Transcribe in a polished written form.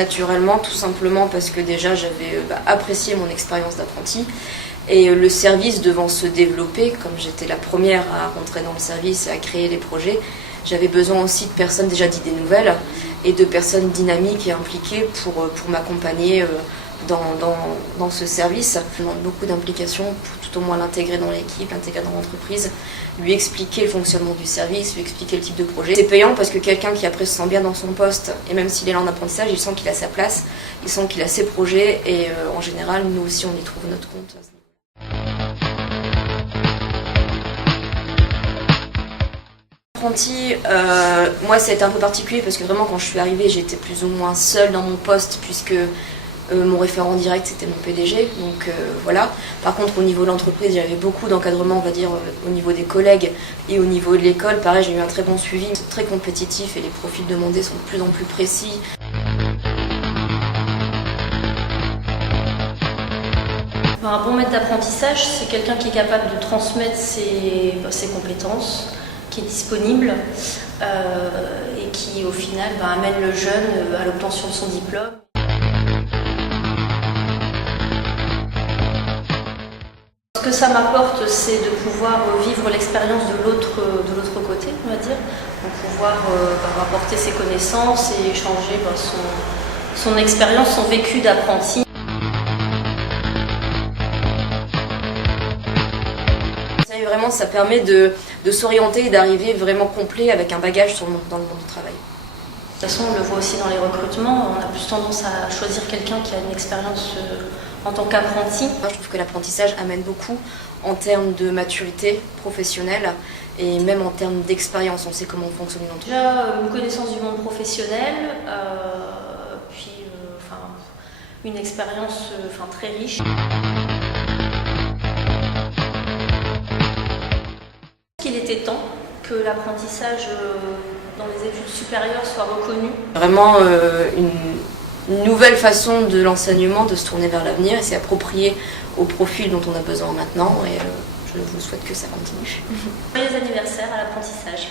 Naturellement, tout simplement parce que déjà j'avais apprécié mon expérience d'apprenti et le service devant se développer, comme j'étais la première à rentrer dans le service et à créer les projets, j'avais besoin aussi de personnes déjà d'idées nouvelles et de personnes dynamiques et impliquées pour m'accompagner dans ce service. Je demande beaucoup d'implication pour tout au moins l'intégrer dans l'équipe, l'intégrer dans l'entreprise, lui expliquer le fonctionnement du service, lui expliquer le type de projet. C'est payant parce que quelqu'un qui après se sent bien dans son poste, et même s'il est là en apprentissage, il sent qu'il a sa place, il sent qu'il a ses projets et en général, nous aussi, on y trouve notre compte. Apprenti, moi ça a été un peu particulier parce que vraiment quand je suis arrivée, j'étais plus ou moins seule dans mon poste puisque mon référent direct c'était mon PDG, donc voilà. Par contre au niveau de l'entreprise j'avais beaucoup d'encadrement, on va dire au niveau des collègues et au niveau de l'école, pareil j'ai eu un très bon suivi, c'est très compétitif et les profils demandés sont de plus en plus précis. Un bon maître d'apprentissage, c'est quelqu'un qui est capable de transmettre ses compétences, qui est disponible et qui au final amène le jeune à l'obtention de son diplôme. Ce que ça m'apporte, c'est de pouvoir vivre l'expérience de l'autre côté, on va dire, donc pouvoir apporter ses connaissances et échanger son expérience, son vécu d'apprenti. Vraiment, ça permet de s'orienter et d'arriver vraiment complet avec un bagage dans le monde du travail. De toute façon, on le voit aussi dans les recrutements, on a plus tendance à choisir quelqu'un qui a une expérience en tant qu'apprenti. Je trouve que l'apprentissage amène beaucoup en termes de maturité professionnelle et même en termes d'expérience, on sait comment fonctionne une entreprise. Déjà, une connaissance du monde professionnel, puis une expérience très riche. Il était temps que l'apprentissage dans les études supérieures soit reconnu. Vraiment une nouvelle façon de l'enseignement, de se tourner vers l'avenir et s'y approprier au profil dont on a besoin maintenant et je vous souhaite que ça continue. Joyeux anniversaire à l'apprentissage.